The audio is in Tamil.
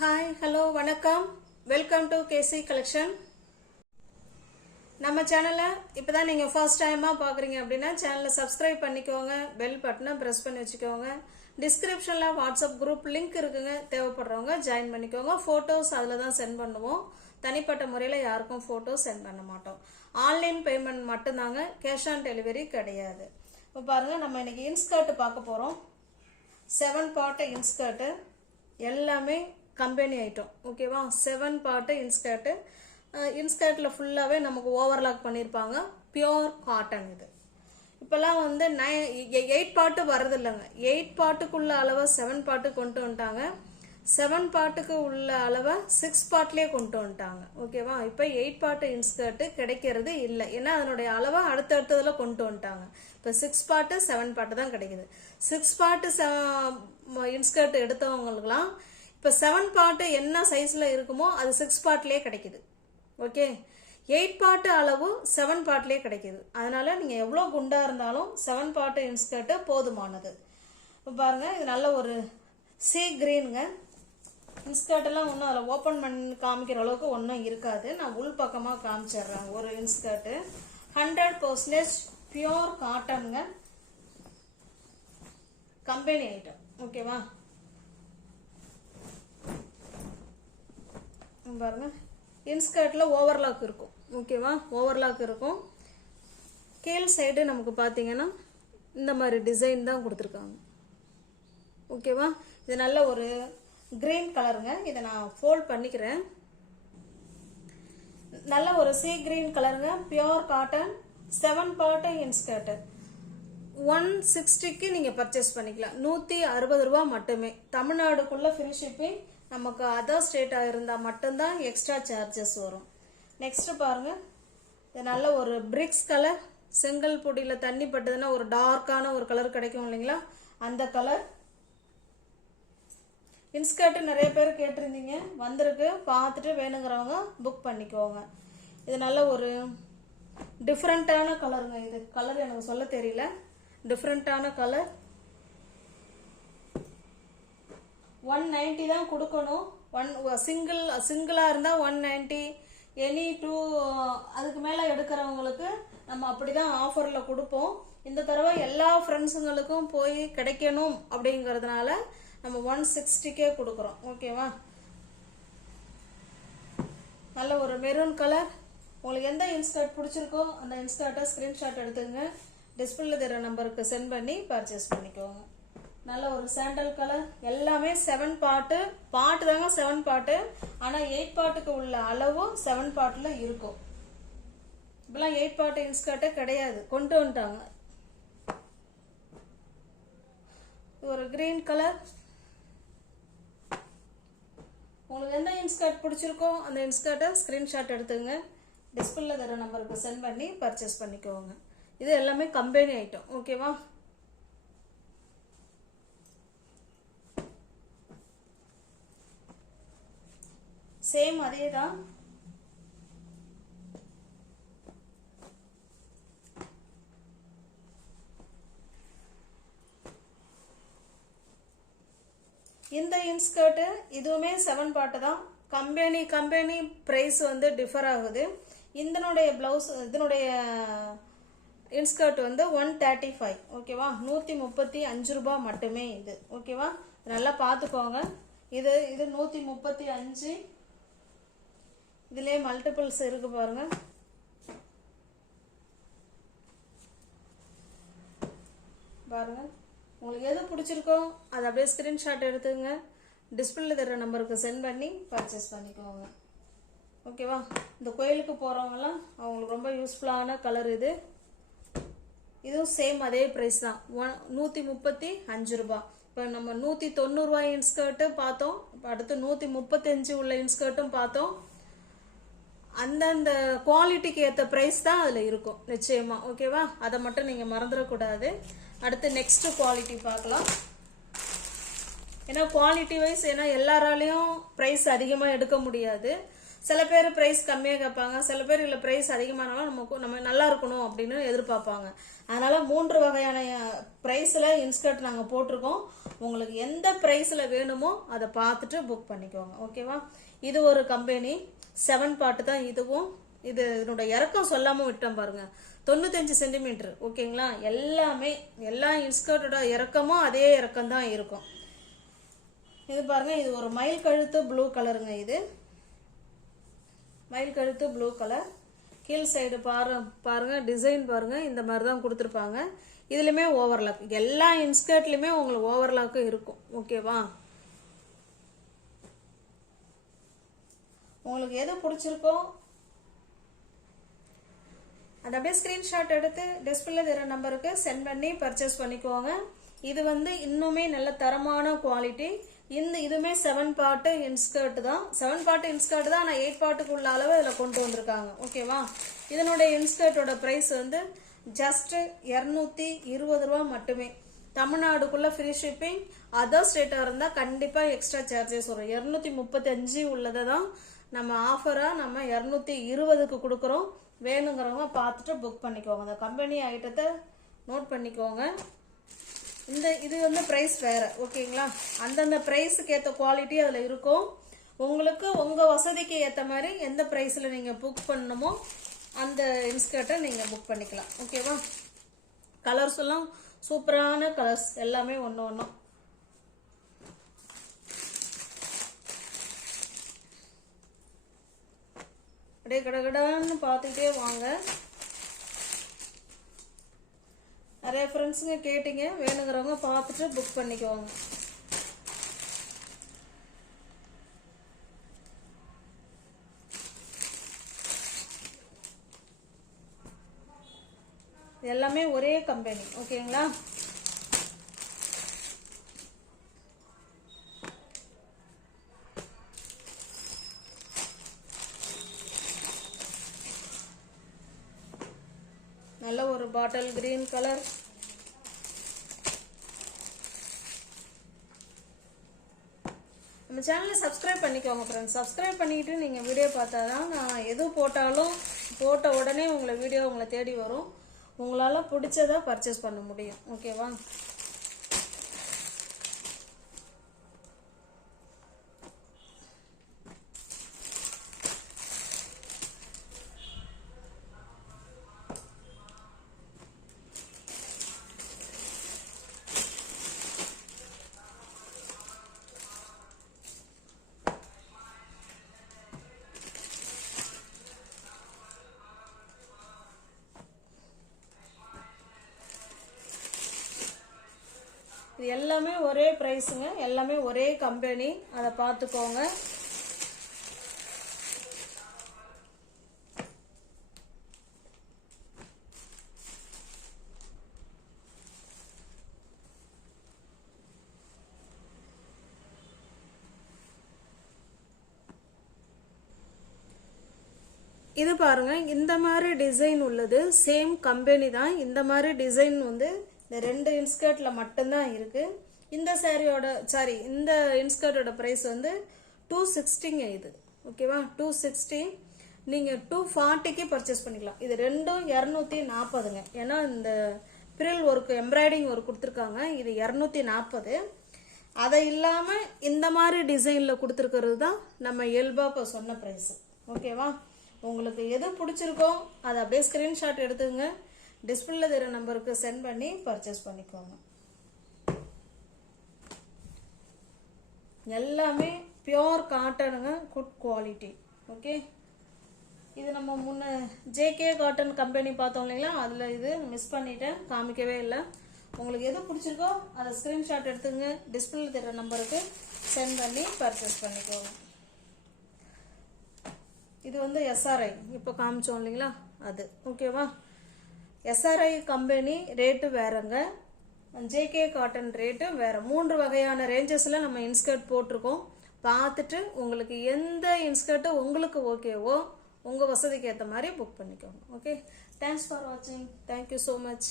ஹாய் ஹலோ வணக்கம் வெல்கம் டு கேசி கலெக்ஷன். நம்ம சேனலை இப்போ தான் நீங்கள் ஃபர்ஸ்ட் டைமாக பார்க்குறீங்க அப்படின்னா சேனலை சப்ஸ்கிரைப் பண்ணிக்கோங்க, பெல் பட்டனை ப்ரெஸ் பண்ணி வச்சுக்கோங்க. டிஸ்கிரிப்ஷனில் வாட்ஸ்அப் குரூப் லிங்க் இருக்குங்க, தேவைப்படுறவங்க ஜாயின் பண்ணிக்கோங்க. ஃபோட்டோஸ் அதில் தான் சென்ட் பண்ணுவோம். தனிப்பட்ட முறையில் யாருக்கும் ஃபோட்டோஸ் சென்ட் பண்ண மாட்டோம். ஆன்லைன் பேமெண்ட் மட்டும்தாங்க, கேஷ் ஆன் டெலிவரி கிடையாது. இப்போ பாருங்கள், நம்ம இன்னைக்கு இன்ஸ்கர்ட் பார்க்க போகிறோம். 7 பார்ட் இன்ஸ்கர்ட்டு, எல்லாமே கம்பெனி ஐட்டம். ஓகேவா? 7 பார்ட் இன்ஸ்கர்ட்டு. இன்ஸ்கர்ட்டில் ஃபுல்லாகவே நமக்கு ஓவர்லாக் பண்ணியிருப்பாங்க. Pure cotton. இது இப்போல்லாம் வந்து 8 பார்ட்டு வரது இல்லைங்க. 8 பார்ட்டுக்குள்ள அளவை 7 பார்ட்டுக்கு கொண்டு வந்துட்டாங்க. 7 பார்ட்டுக்கு உள்ள அளவை 6 பார்ட்லேயே கொண்டு வந்துட்டாங்க. ஓகேவா? இப்போ 8 பார்ட்டு இன்ஸ்கர்ட்டு கிடைக்கிறது இல்லை, ஏன்னா அதனுடைய அளவை அடுத்தடுத்ததில் கொண்டு வந்துட்டாங்க. இப்போ 6 பார்ட்டு 7 பார்ட்டு தான் கிடைக்குது. 6 பார்ட்டு இன்ஸ்கர்ட் எடுத்தவங்களுக்குலாம் இப்போ 7 பார்ட்டு என்ன சைஸில் இருக்குமோ அது 6 பார்ட்லேயே கிடைக்குது. ஓகே, 8 பார்ட்டு அளவு 7 பார்ட்லேயே கிடைக்குது. அதனால நீங்கள் எவ்வளோ குண்டாக இருந்தாலும் 7 பார்ட்டு இன்ஸ்கர்ட்டு போதுமானது. இப்போ பாருங்கள், இது நல்ல ஒரு சீ கிரீனுங்க. இன்ஸ்கர்ட்டெல்லாம் ஒன்றும் அதில் ஓப்பன் பண்ணி காமிக்கிற அளவுக்கு ஒன்றும் இருக்காது. நான் உள் பக்கமாக காமிச்சிடுறேன். ஒரு இன்ஸ்கர்ட்டு 100% பியோர் காட்டனுங்க, கம்பெனி ஐட்டம். ஓகேவா? பாருங்க, இன்ஸ்கர்ட்டில் ஓவர்லாக் இருக்கும். ஓகேவா? ஓவர்லாக் இருக்கும். கீழ் சைடு நமக்கு பார்த்தீங்கன்னா இந்த மாதிரி டிசைன் தான் கொடுத்துருக்காங்க. ஓகேவா? இது நல்ல ஒரு கிரீன் கலருங்க. இதை நான் ஃபோல்ட் பண்ணிக்கிறேன். நல்ல ஒரு சீ கிரீன் கலருங்க, பியோர் காட்டன், 7 பார்ட்டு இன்ஸ்கர்ட்டு. 160க்கு நீங்கள் பர்ச்சேஸ் பண்ணிக்கலாம். 160 ரூபா மட்டுமே. தமிழ்நாடுக்குள்ள ஃப்ரீ ஷிப்பிங். நமக்கு அதர் ஸ்டேட்டாக இருந்தால் மட்டும்தான் எக்ஸ்ட்ரா சார்ஜஸ் வரும். நெக்ஸ்ட் பாருங்க, இது நல்ல ஒரு பிரிக்ஸ் கலர். செங்கல் பொடியில் தண்ணி பட்டதுன்னா ஒரு டார்க்கான ஒரு கலர் கிடைக்கும் இல்லைங்களா, அந்த கலர். இன்ஸ்கர்ட் நிறைய பேர் கேட்டிருந்தீங்க, வந்திருக்கு. பார்த்துட்டு வேணுங்கிறவங்க புக் பண்ணிக்கோங்க. இது நல்ல ஒரு டிஃப்ரெண்ட்டான கலருங்க. இது கலர் எனக்கு சொல்ல தெரியல, டிஃப்ரெண்ட்டான கலர். 190 தான் கொடுக்கணும். சிங்கிளாக இருந்தால் 190, எனி 2 அதுக்கு மேலே எடுக்கிறவங்களுக்கு நம்ம அப்படி தான் ஆஃபரில் கொடுப்போம். இந்த தடவை எல்லா ஃப்ரெண்ட்ஸுங்களுக்கும் போய் கிடைக்கணும் அப்படிங்கிறதுனால நம்ம 160க்கே கொடுக்குறோம். ஓகேவா? நல்ல ஒரு மெரூன் கலர். உங்களுக்கு எந்த இன்ஸ்கர்ட் பிடிச்சிருக்கோ அந்த இன்ஸ்கர்ட்டை ஸ்க்ரீன்ஷாட் எடுத்துங்க, டிஸ்பிளேல தர நம்பருக்கு சென்ட் பண்ணி பர்ச்சேஸ் பண்ணிக்கோங்க. நல்ல ஒரு சாண்டல் கலர். எல்லாமே 7 பார்ட்டு தாங்க, 7 பார்ட்டு. ஆனால் 8 பார்ட்டுக்கு உள்ள அளவு 7 பார்ட்டில் இருக்கும். இப்பெல்லாம் 8 பார்ட்டு இன்ஸ்கர்ட்டே கிடையாது, கொண்டு வந்துட்டாங்க. ஒரு கிரீன் கலர். உங்களுக்கு எந்த இன்ஸ்கர்ட் பிடிச்சிருக்கோ அந்த இன்ஸ்கர்ட்டை ஸ்க்ரீன்ஷாட் எடுத்துங்க, டிஸ்பிளேல தர நம்பருக்கு சென்ட் பண்ணி பர்ச்சேஸ் பண்ணிக்கோங்க. இது எல்லாமே கம்பெனி ஐட்டம். ஓகேவா? சேம் அதே தான். இந்த இன்ஸ்கர்ட் இதுவுமே 7 பார்ட் தான். கம்பெனி பிரைஸ் வந்து டிஃபர் ஆகுது. இதனுடைய பிளவுஸ், இதனுடைய இன்ஸ்கர்ட் வந்து 135. ஓகேவா? 135 ரூபாய் மட்டுமே இது. ஓகேவா? நல்லா பார்த்துக்கோங்க. இது 135. இதுலேயே மல்டிபிள்ஸ் இருக்கு பாருங்க. பாருங்க, உங்களுக்கு எது பிடிச்சிருக்கோ அதை அப்படியே ஸ்கிரீன்ஷாட் எடுத்துங்க, டிஸ்பிளேல தர நம்பருக்கு சென்ட் பண்ணி பர்ச்சேஸ் பண்ணிக்கோங்க. ஓகேவா? இந்த கோயிலுக்கு போகிறவங்கலாம் அவங்களுக்கு ரொம்ப யூஸ்ஃபுல்லான கலர் இது. இதுவும் சேம் அதே ப்ரைஸ் தான், 135 ரூபாய். இப்போ நம்ம 190 ரூபாய் இன்ஸ்கர்ட்டு பார்த்தோம். இப்போ அடுத்து 135 உள்ள இன்ஸ்கர்ட்டும் பார்த்தோம். அந்தந்த குவாலிட்டிக்கு ஏற்ற ப்ரைஸ் தான் அதில் இருக்கும் நிச்சயமா. ஓகேவா? அதை மட்டும் நீங்கள் மறந்துடக்கூடாது. அடுத்து நெக்ஸ்ட் குவாலிட்டி பார்க்கலாம். ஏன்னா குவாலிட்டி வைஸ், ஏன்னா எல்லாராலையும் ப்ரைஸ் அதிகமாக எடுக்க முடியாது. சில பேர் ப்ரைஸ் கம்மியாக கேட்பாங்க, சில பேர் இல்லை ப்ரைஸ் அதிகமானாலும் நம்ம நல்லா இருக்கணும் அப்படின்னு எதிர்பார்ப்பாங்க. அதனால் 3 வகையான ப்ரைஸில் இன்ஸ்கர்ட் நாங்கள் போட்டிருக்கோம். உங்களுக்கு எந்த ப்ரைஸில் வேணுமோ அதை பார்த்துட்டு புக் பண்ணிக்கோங்க. ஓகேவா? இது ஒரு கம்பெனி 7 பார்ட் தான் இதுவும். இதனோட இறக்கம் சொல்லாமல் விட்டோம் பாருங்க, 95 சென்டிமீட்டர். ஓகேங்களா? எல்லா இன்ஸ்கர்ட்டோட இறக்கமும் அதே இறக்கம் தான் இருக்கும். இது பாருங்க, இது ஒரு மயில் கழுத்து ப்ளூ கலருங்க. இது மயில் கழுத்து ப்ளூ கலர். கீழ் சைடு பாருங்க டிசைன் பாருங்க, இந்த மாதிரி தான் கொடுத்துருப்பாங்க. இதுலையுமே ஓவர்லாக், எல்லா இன்ஸ்கர்ட்லையுமே உங்களுக்கு ஓவர்லாக்கும் இருக்கும். ஓகேவா? உங்களுக்கு எது பிடிச்சிருக்கோ அதை அப்படியே ஸ்கிரீன்ஷாட் எடுத்து டிஸ்பிளே தர நம்பருக்கு சென்ட் பண்ணி பர்ச்சேஸ் பண்ணிக்கோங்க. இது இன்னுமே நல்ல தரமான குவாலிட்டி. இதுவுமே 7 பார்ட் இன்ஸ்கர்ட் தான். 7 பார்ட் இன்ஸ்கர்ட் தான், ஆனால் 8 பார்ட்டுக்குள்ள அளவு இதில் கொண்டு வந்திருக்காங்க. ஓகேவா? இதனுடைய இன்ஸ்கர்ட்டோட ப்ரைஸ் ஜஸ்ட் 220 ரூபா மட்டுமே. தமிழ்நாடுக்குள்ள ஃப்ரீ ஷிப்பிங். அதர் ஸ்டேட்டாக இருந்தால் கண்டிப்பாக எக்ஸ்ட்ரா சார்ஜஸ் வரும். 235 உள்ளதை தான் நம்ம ஆஃபராக நம்ம 220க்கு கொடுக்குறோம். வேணுங்கிறவங்க பார்த்துட்டு புக் பண்ணிக்கோங்க. அந்த கம்பெனி ஐட்டத்தை நோட் பண்ணிக்கோங்க. இது ப்ரைஸ் வேறு. ஓகேங்களா? அந்தந்த ப்ரைஸுக்கு ஏற்ற குவாலிட்டி அதில் இருக்கும். உங்களுக்கு உங்கள் வசதிக்கு ஏற்ற மாதிரி எந்த ப்ரைஸில் நீங்கள் புக் பண்ணணுமோ அந்த இன்ஸ்கர்ட்டை நீங்கள் புக் பண்ணிக்கலாம். ஓகேவா? கலர்ஸ் எல்லாம் சூப்பரான கலர்ஸ், எல்லாமே ஒன்று அப்படியே கடகடான்னு பார்த்துக்கிட்டே வாங்க. நிறைய ஃப்ரெண்ட்ஸுங்க கேட்டீங்க, வேணுங்கிறவங்க பார்த்துட்டு புக் பண்ணிக்குவாங்க. எல்லாமே ஒரே கம்பெனி. ஓகேங்களா? நல்ல ஒரு பாட்டில் கிரீன் கலர். நம்ம சேனலை சப்ஸ்கிரைப் பண்ணிக்கோங்க ஃப்ரெண்ட்ஸ். சப்ஸ்கிரைப் பண்ணிக்கிட்டு நீங்கள் வீடியோ பார்த்தா தான் நான் எது போட்டாலும் போட்ட உடனே உங்களை தேடி வரும். உங்களால் பிடிச்சதை பர்ச்சேஸ் பண்ண முடியும். ஓகேவா? இது எல்லாமே ஒரே ப்ரைஸுங்க, எல்லாமே ஒரே கம்பெனி. அதை பார்த்துக்கோங்க. இது பாருங்க, இந்த மாதிரி டிசைன் உள்ளது சேம் கம்பெனி தான். இந்த மாதிரி டிசைன் இந்த 2 இன்ஸ்கர்ட்ல மட்டும்தான் இருக்கு. இந்த இந்த இன்ஸ்கர்ட்டோட பிரைஸ் 260ங்க. இது ஓகேவா? 260. நீங்க 240க்கு பர்ச்சேஸ் பண்ணிக்கலாம். இது ரெண்டும் 240ங்க. ஏன்னா இந்த பிரில் ஒர்க் எம்ப்ராய்டிங் ஒர்க் கொடுத்துருக்காங்க. இது 240. அதை இல்லாம இந்த மாதிரி டிசைன்ல கொடுத்துருக்கிறது தான் நம்ம இயல்பா இப்போ சொன்ன பிரைஸ். ஓகேவா? உங்களுக்கு எது பிடிச்சிருக்கோ அதை அப்படியே ஸ்கிரீன்ஷாட் எடுத்துங்க, டிஸ்பிளேல தெரிய நம்பருக்கு சென்ட் பண்ணி பர்ச்சேஸ் பண்ணிக்கோங்க. எல்லாமே பியோர் காட்டனுங்க, குட் குவாலிட்டி. ஓகே, இது நம்ம முன்ன ஜேகே காட்டன் கம்பெனி பார்த்தோம் இல்லைங்களா, அதில் இது மிஸ் பண்ணிட்டேன், காமிக்கவே இல்லை. உங்களுக்கு எது பிடிச்சிருக்கோ அதை ஸ்க்ரீன்ஷாட் எடுத்துங்க, டிஸ்பிளேல தெரிய நம்பருக்கு சென்ட் பண்ணி பர்ச்சேஸ் பண்ணிக்கோங்க. இது எஸ்ஆர்ஐ இப்போ காமிச்சோம் இல்லைங்களா, அது ஓகேவா. எஸ்ஆர்ஐ கம்பெனி ரேட்டு வேறங்க, ஜேகே காட்டன் ரேட்டு வேற. 3 வகையான ரேஞ்சஸில் நம்ம இன்ஸ்கர்ட் போட்டிருக்கோம். பார்த்துட்டு உங்களுக்கு எந்த இன்ஸ்கர்ட்டு உங்களுக்கு ஓகேவோ உங்கள் வசதிக்கு ஏற்ற மாதிரி புக் பண்ணிக்கோங்க. ஓகே, தேங்க்ஸ் ஃபார் வாட்சிங். Thank you so much.